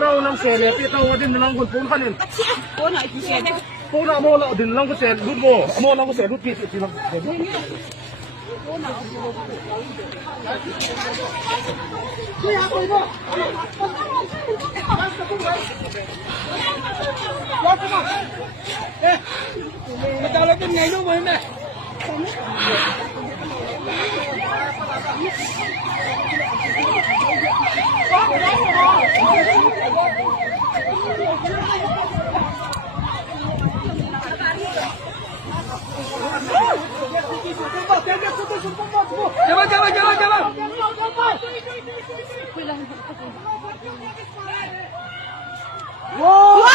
lâu năm xe này biết đâu đến năm còn bốn phần Cô nói chị xe đấy. cô nào mua lọ đến năm cái xe rút bò mua năm cái xe rút tiền thì làm tao lấy cái ngày luôn rồi này. Jangan. Wow.